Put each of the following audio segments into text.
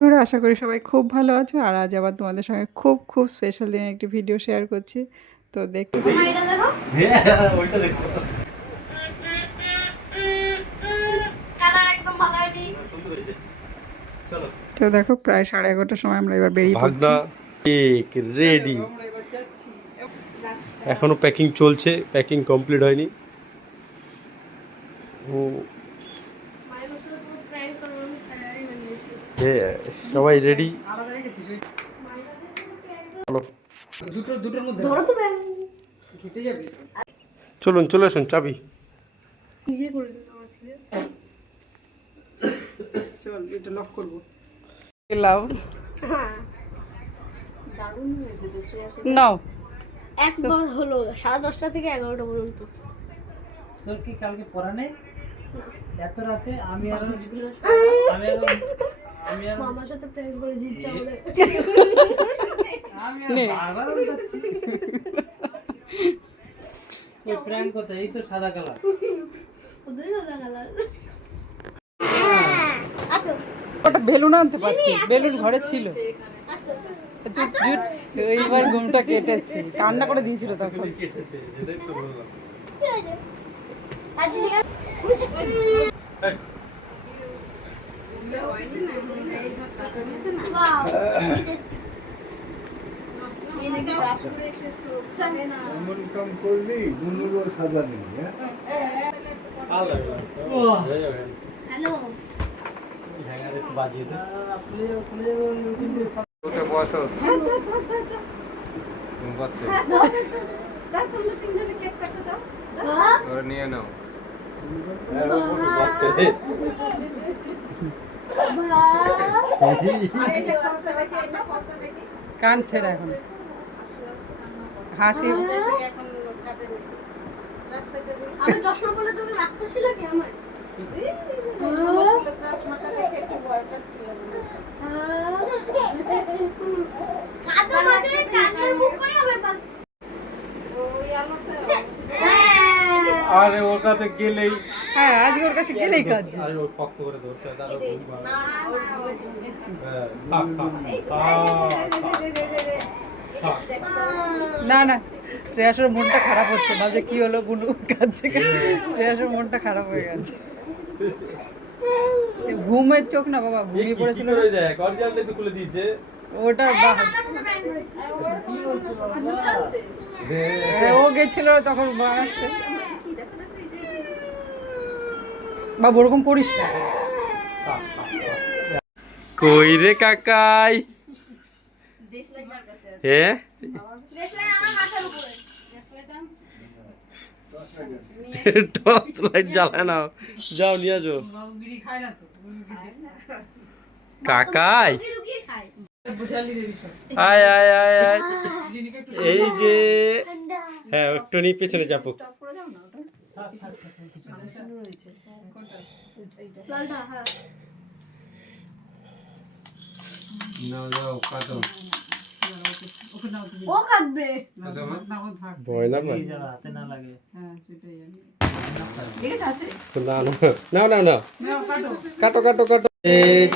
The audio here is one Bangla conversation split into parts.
বন্ধুরা, আশা করি সবাই খুব ভালো আছো। আর আজ আবার তোমাদের সঙ্গে খুব খুব স্পেশাল দিনের একটি ভিডিও শেয়ার করছি। তো দেখতে তো দেখো, প্রায় 11:30টার সময় আমরা এবার বেরিয়ে পড়ছি। কেক রেডি, এখনো প্যাকিং চলছে, প্যাকিং কমপ্লিট হয়নি। সবাই রেডি। চলুন, চলে আসুন, চাবি চল, এটা লক করবো। লাভ নাও। একবার হলো 10:30 থেকে 11টা পর্যন্ত। তোর কি কালকে পড়া নেই? এত রাতে আমি আর মামার সাথে প্রেম করে জিতছে বলে বারবার যাচ্ছি। ওই প্র্যাঙ্ক কথা, এই তো সাদা কালার। ওদের সাদা কালার। আচ্ছা, ওটা বেলুন আনতে পারছি, বেলুন ঘরে ছিল। এইবার ঘুমটা কেটেছে, কান্না করে দিয়েছিল তখন। হ্যালো, নিয়ে নাও। কাঁদছে না এখন, হাসি। আমি চশমা বলে তোকে রাগ করছিল কি আমার? কাঁদা মাত্রে কান্নার মুখ করে আবার আরে ওর কাছে গেলেই, হ্যাঁ, আজকে ওর কাছে গেলেই কাজ। আরে ও শক্ত করে ধরতে হয়, তারও না না, শ্রেয়াসের মনটা খারাপ হচ্ছে না যে কি হলো, গুনু কাঁদছে। শ্রেয়াসের মনটা খারাপ হয়ে গেছে। ঘুমের চোখ না বাবা, ঘুমিয়ে পড়েছিল। খুলে দিয়েছে ওটা ও গেছিল তখন বানাচ্ছে। বাবা ওরকম করিস না। কই রে কাকাই, হ্যাঁ টর্চ লাইট জ্বালায় না, যাও নিয়ে আসো। কাকাই আয় আয় আয় আয়, এই যে, হ্যাঁ একটু নিয়ে পেছনে যাবো। লালটা, হ্যাঁ ও কাঁদবে। ভয় না হাতে না লাগে। না না না না, কাটো কাটো কাটো।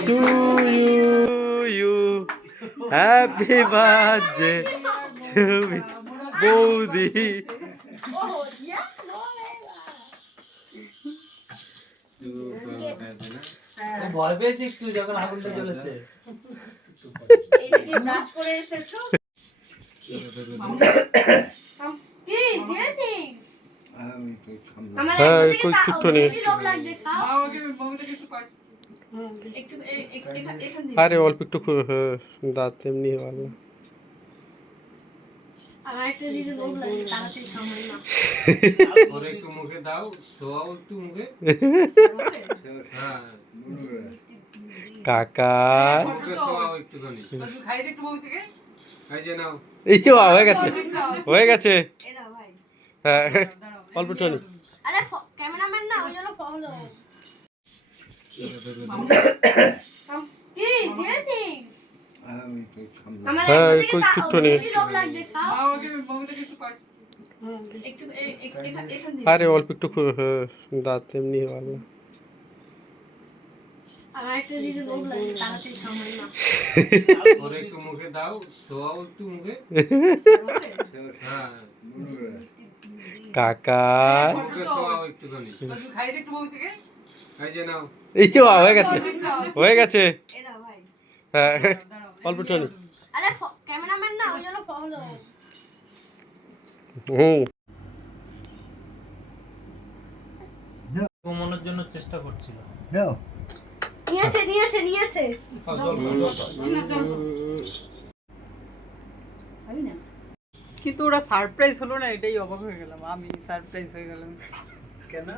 টু ইউ হ্যাপি বার্থডে বৌদি। ভয় পেয়েছি একটু যখন আগুনটা জ্বলেছে। এইদিকে ব্রাশ করে এসেছো? কি দিয়েছি? আমার হ্যাঁ, একটু কই টুকটুনি। লোভ লাগছে, খাও। আরে অল্প একটু দাঁত এমনি ভালো। আমার একটা দিকে লোভ লাগছে, তাড়াতাড়ি খামাই না। ওরে একটু মুখে দাও, সোয়াও একটু মুখে। হ্যাঁ, কাকা মুখে সোয়াও একটুখানি। খাই যে নাও। এই যে হয়ে গেছে, হয়ে গেছে। এরা ভাই, হ্যাঁ অল্প একটু নি। আরে ক্যামেরাম্যান না, ওই জন্য ফলো। কি দিয়েছি? আমার হ্যাঁ, একটা কই দিকে টুকটুনি। লোভ লাগছে, খাও। আরে অল্প একটু দাঁত এমনি ভালো। আমার একটা দিকে লোভ লাগছে, তাড়াতাড়ি খামাই না। ওরে একটু মুখে দাও, সোয়াও একটু মুখে। হ্যাঁ, কাকা মুখে সোয়াও একটুখানি। খাই একটু বউ থেকে এই যে নাও। এই তো হয়ে গেছে হয়ে গেছে এরা ভাই হ্যাঁ অল্প টনি আরে ক্যামেরাম্যান না ওই জন্য ফলো হুম ঘুমানোর জন্য চেষ্টা করছিল। নিয়েছে কিন্তু ওরা সারপ্রাইজ হলো না, এটাই অবাক হয়ে গেলাম, আমি সারপ্রাইজ হয়ে গেলাম। কেন?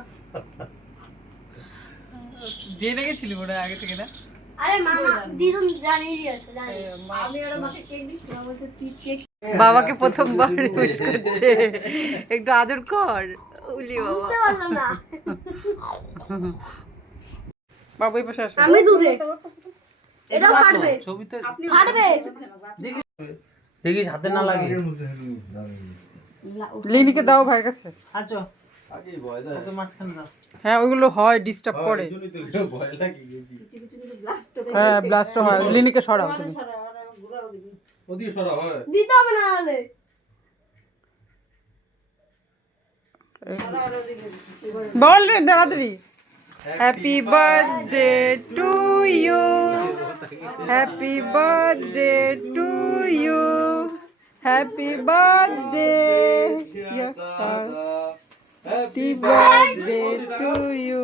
জেনে গেছিলি ওরা আগে থেকে না? আরে মামা দিদুন জানিয়ে দিয়েছে জানি আমি আর মাকে কেক দিচ্ছি বলতে তুই কেক বাবাকে প্রথমবার উইশ করছে, একটু আদর কর। উলি বাবা, বুঝতে পারলো না বাবা এই পাশে আসো। আমি দূরে এটা ফাটবে ছবিতে ফাটবে দেখিস হাতে না লাগে। লিনিকে দাও ভাইয়ের কাছে। আচ্ছা ওকে মাঝখানে দাও। হ্যাঁ ওইগুলো হয়, ডিস্টার্ব করে। হ্যাঁ ব্লাস্ট হয়, লিনিকে সরাও তুমি। ওদিকে সরা হয়। দিতে হবে না হলে বল রে তাড়াতাড়ি। Happy birthday to you, happy birthday to you, happy birthday, happy birthday to you.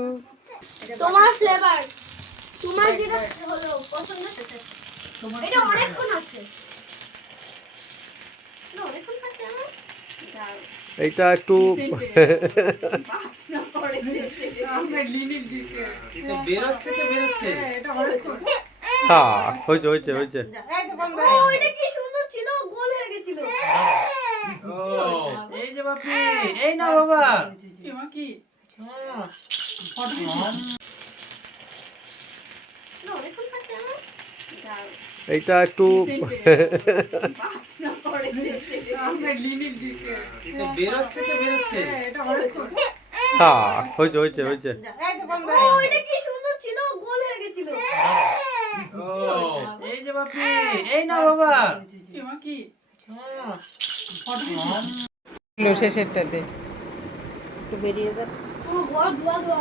তোমার ফ্লেভার তোমার যেটা হলো পছন্দ সেটা এটা অনেকক্ষণ আছে না অনেকক্ষণ আছে আমার এইটা একটু এটা বেরোচ্ছে তো বেরোচ্ছে। হ্যাঁ হয়েছে হয়েছে হয়েছে ও এটা কি সুন্দর ছিল গোল হয়ে গেছিল ও এই যে বাপি এই না বাবা কি না অনেকক্ষণ আছে আমার এইটা একটু এটা বেরোচ্ছে তো বেরোচ্ছে। হ্যাঁ হয়েছে হয়েছে হয়েছে ও এটা কি সুন্দর ছিল গোল হয়ে গেছিল ও এই যে বাপি এই না বাবা কি শেষেরটাতে ও বড় দুয়া দুয়া